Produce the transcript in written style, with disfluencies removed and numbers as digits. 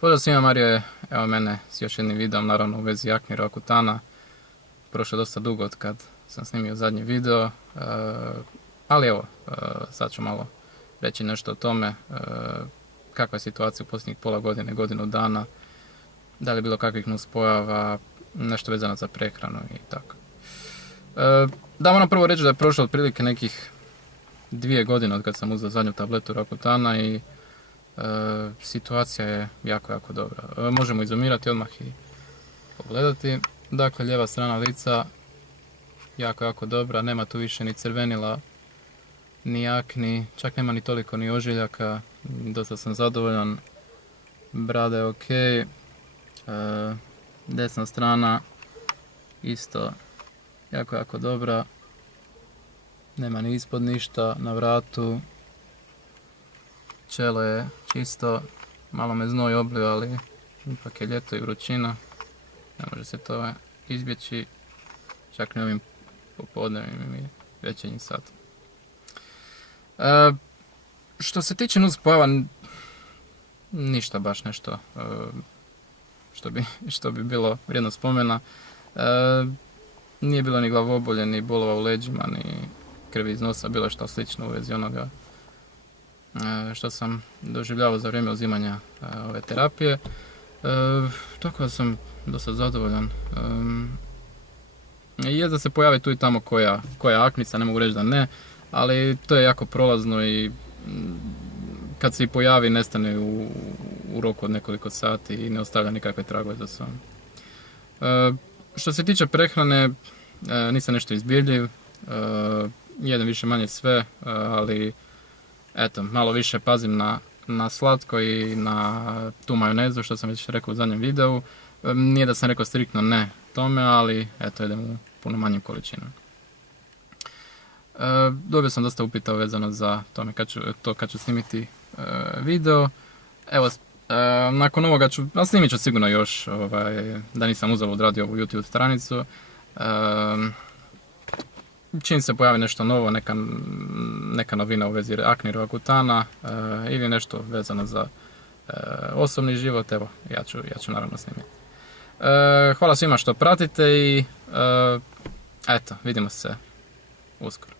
Pozdrav svima, Mario je, evo mene s još jednim videom, naravno u vezi akni Rakutana. Prošlo je dosta dugo od kad sam snimio zadnji video, ali evo, sad ću malo reći nešto o tome, kakva je situacija u posljednjih pola godine, godinu dana, da li je bilo kakvih nuspojava, nešto vezano za prehranu i tako. Da, moram prvo reći da je prošlo otprilike nekih 2 godine od kad sam uzeo zadnju tabletu Rakutana i situacija je jako dobra. Možemo izumirati odmah i pogledati. Dakle, lijeva strana lica jako dobra, nema tu više ni crvenila, ni akni, čak nema ni toliko ni ožiljaka, dosta sam zadovoljan, brada je ok, desna strana isto jako dobra, nema ni ispod ništa, na vratu, čelo je čisto, malo me znoj oblio, ali ipak je ljeto i vrućina, ne može se to izbjeći, čak ni ovim popodnevnim i večernjim satom. Što se tiče nuspojava, ništa baš nešto što bi bilo vrijedno spomena. Nije bilo ni glavobolje, ni bolova u leđima, ni krvi iz nosa, bilo je što slično u vezi onoga što sam doživljavao za vrijeme uzimanja ove terapije. Tako da sam dosta zadovoljan. Je da se pojavi tu i tamo koja aknica, ne mogu reći da ne, ali to je jako prolazno i kad se i pojavi nestane u roku od nekoliko sati i ne ostavlja nikakve tragove za sobom. Što se tiče prehrane, nisam nešto izbirljiv, jedem više manje sve, ali eto, malo više pazim na slatko i na tu majonezu, što sam već rekao u zadnjem videu. Nije da sam rekao striktno ne tome, ali eto, idem u puno manjim količinama. Dobio sam dosta upita vezano za tome kad ću snimiti video. Evo, nakon ovoga snimit ću sigurno još, da nisam uzalud radio ovu YouTube stranicu. Čim se pojavi nešto novo, neka novina u vezi akni Rakutana ili nešto vezano za osobni život, evo, ja ću naravno snimiti. Hvala svima što pratite i eto, vidimo se uskoro.